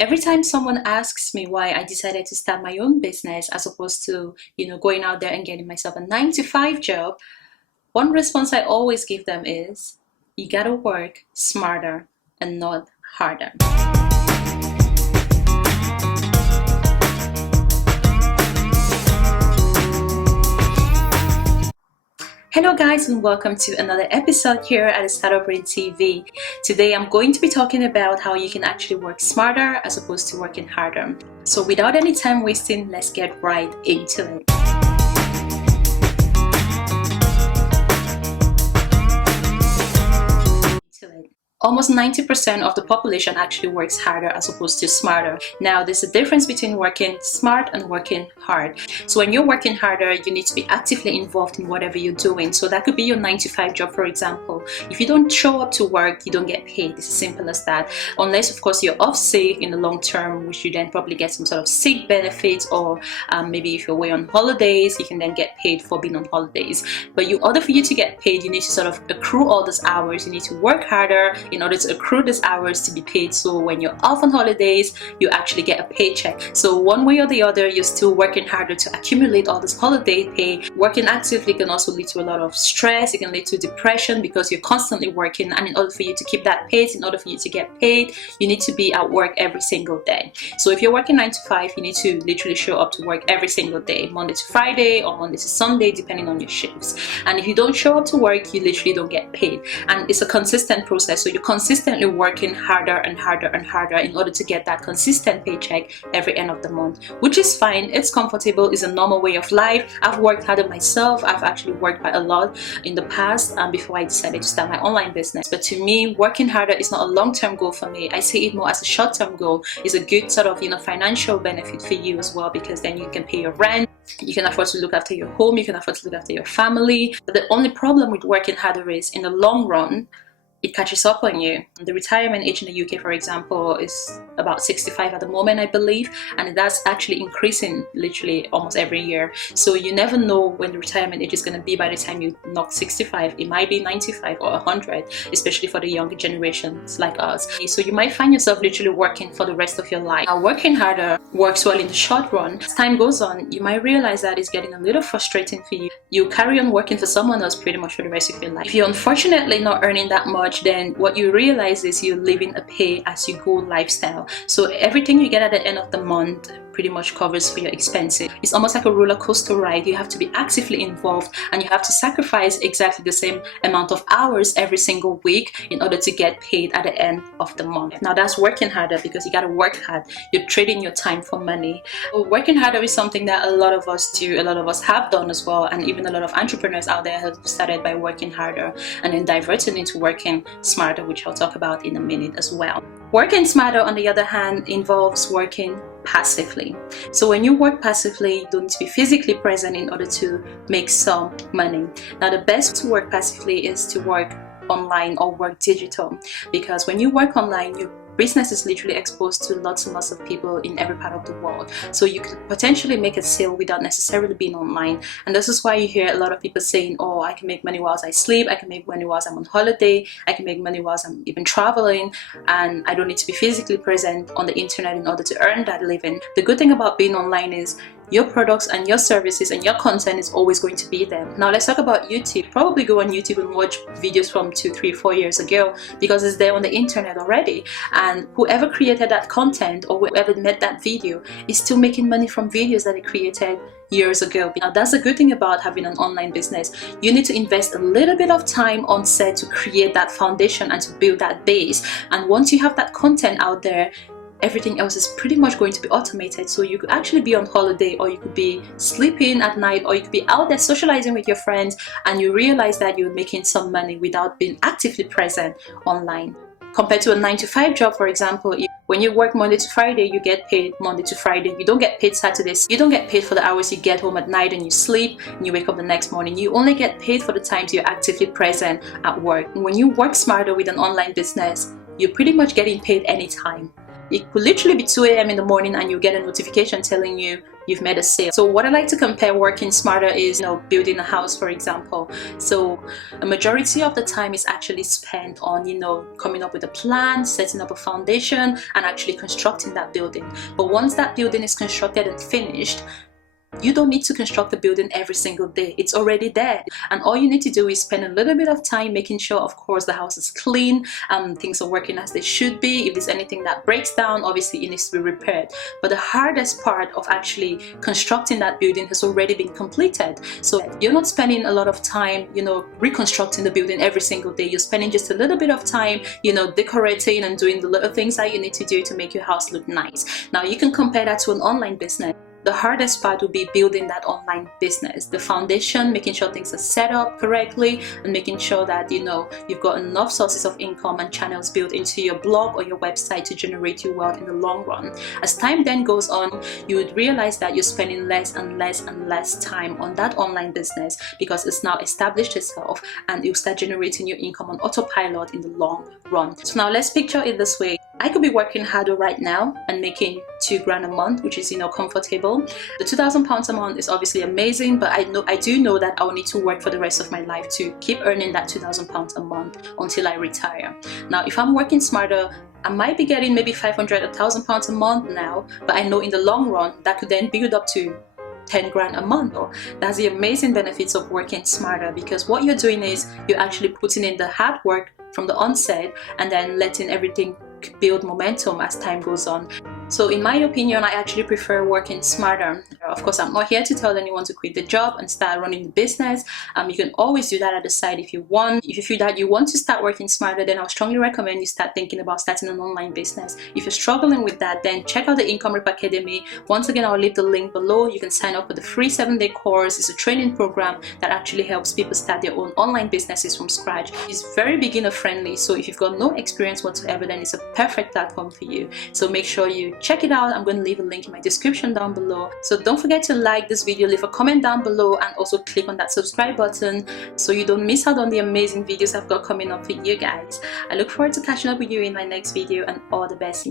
Every time someone asks me why I decided to start my own business as opposed to, going out there and getting myself a 9 to 5 job, one response I always give them is, you gotta work smarter and not harder. Hello guys, and welcome to another episode here at Startup Brain TV. Today I'm going to be talking about how you can actually work smarter as opposed to working harder. So without any time wasting, let's get right into it. Almost 90% of the population actually works harder as opposed to smarter. Now, there's a difference between working smart and working hard. So when you're working harder, you need to be actively involved in whatever you're doing. So that could be your 9 to 5 job, for example. If you don't show up to work, you don't get paid. It's as simple as that. Unless, of course, you're off sick in the long term, which you then probably get some sort of sick benefits, or maybe if you're away on holidays, you can then get paid for being on holidays. But in order for you to get paid, you need to sort of accrue all those hours. You need to work harder in order to accrue these hours to be paid. So when you're off on holidays, you actually get a paycheck. So one way or the other, you're still working harder to accumulate all this holiday pay. Working actively can also lead to a lot of stress. It can lead to depression because you're constantly working, and in order for you to keep that pace, in order for you to get paid, you need to be at work every single day. So if you're working 9 to 5, you need to literally show up to work every single day, Monday to Friday or Monday to Sunday, depending on your shifts. And if you don't show up to work, you literally don't get paid. And it's a consistent process. So you're consistently working harder and harder and harder in order to get that consistent paycheck every end of the month, which is fine. It's comfortable. It's a normal way of life. I've worked harder myself. I've actually worked quite a lot in the past before I decided to start my online business. But to me, working harder is not a long-term goal for me. I see it more as a short-term goal. It's a good sort of financial benefit for you as well, because then you can pay your rent, you can afford to look after your home, you can afford to look after your family. But the only problem with working harder is, in the long run, it catches up on you. The retirement age in the UK, for example, is about 65 at the moment, I believe, and that's actually increasing literally almost every year. So you never know when the retirement age is going to be by the time you knock 65. It might be 95 or 100, especially for the younger generations like us. So you might find yourself literally working for the rest of your life. Now, working harder works well in the short run. As time goes on, you might realize that it's getting a little frustrating for you. You carry on working for someone else pretty much for the rest of your life. If you're unfortunately not earning that much, then what you realize is you're living a pay-as-you-go lifestyle. So everything you get at the end of the month pretty much covers for your expenses. It's almost like a roller coaster ride. You have to be actively involved, and you have to sacrifice exactly the same amount of hours every single week in order to get paid at the end of the month. Now that's working harder, because you got to work hard. You're trading your time for money. So working harder is something that a lot of us do, a lot of us have done as well, and even a lot of entrepreneurs out there have started by working harder and then diverting into working smarter, which I'll talk about in a minute as well. Working smarter, on the other hand, involves working passively. So when you work passively, you don't need to be physically present in order to make some money. Now, the best to work passively is to work online or work digital, because when you work online, your business is literally exposed to lots and lots of people in every part of the world. So you could potentially make a sale without necessarily being online. And this is why you hear a lot of people saying, oh, I can make money whilst I sleep, I can make money whilst I'm on holiday, I can make money whilst I'm even traveling, and I don't need to be physically present on the internet in order to earn that living. The good thing about being online is your products and your services and your content is always going to be there. Now let's talk about YouTube. Probably go on YouTube and watch videos from 2, 3, 4 years ago, because it's there on the internet already. And whoever created that content or whoever made that video is still making money from videos that they created years ago. Now that's a good thing about having an online business. You need to invest a little bit of time on set to create that foundation and to build that base. And once you have that content out there, everything else is pretty much going to be automated. So you could actually be on holiday, or you could be sleeping at night, or you could be out there socializing with your friends, and you realize that you're making some money without being actively present online. Compared to a 9 to 5 job, for example, when you work Monday to Friday, you get paid Monday to Friday. You don't get paid Saturdays. You don't get paid for the hours you get home at night and you sleep and you wake up the next morning. You only get paid for the times you're actively present at work. When you work smarter with an online business, you're pretty much getting paid anytime. It could literally be 2 a.m. in the morning and you get a notification telling you you've made a sale. So what I like to compare working smarter is, building a house, for example. So a majority of the time is actually spent on, coming up with a plan, setting up a foundation, and actually constructing that building. But once that building is constructed and finished, you don't need to construct the building every single day. It's already there, and all you need to do is spend a little bit of time making sure, of course, the house is clean, things are working as they should be. If there's anything that breaks down, obviously it needs to be repaired. But the hardest part of actually constructing that building has already been completed. So you're not spending a lot of time, reconstructing the building every single day. You're spending just a little bit of time, decorating and doing the little things that you need to do to make your house look nice. Now you can compare that to an online business. The hardest part would be building that online business, the foundation, making sure things are set up correctly, and making sure that you've got enough sources of income and channels built into your blog or your website to generate you wealth in the long run. As time then goes on, you would realize that you're spending less and less and less time on that online business because it's now established itself, and you'll start generating your income on autopilot in the long run. So now let's picture it this way. I could be working harder right now and making $2,000 a month, which is comfortable. The £2,000 a month is obviously amazing, but I do know that I will need to work for the rest of my life to keep earning that £2,000 a month until I retire. Now, if I'm working smarter, I might be getting maybe £500, £1,000 a month now, but I know in the long run that could then build up to $10,000 a month. That's the amazing benefits of working smarter, because what you're doing is you're actually putting in the hard work from the onset and then letting everything build momentum as time goes on. So in my opinion, I actually prefer working smarter. Of course, I'm not here to tell anyone to quit the job and start running the business. You can always do that at the side if you want. If you feel that you want to start working smarter, then I would strongly recommend you start thinking about starting an online business. If you're struggling with that, then check out the Income Rip Academy. Once again, I'll leave the link below. You can sign up for the free 7-day course. It's a training program that actually helps people start their own online businesses from scratch. It's very beginner friendly, so if you've got no experience whatsoever, then it's a perfect platform for you. So make sure you check it out. I'm going to leave a link in my description down below. So don't forget to like this video, leave a comment down below, and also click on that subscribe button so you don't miss out on the amazing videos I've got coming up for you guys. I look forward to catching up with you in my next video, and all the best.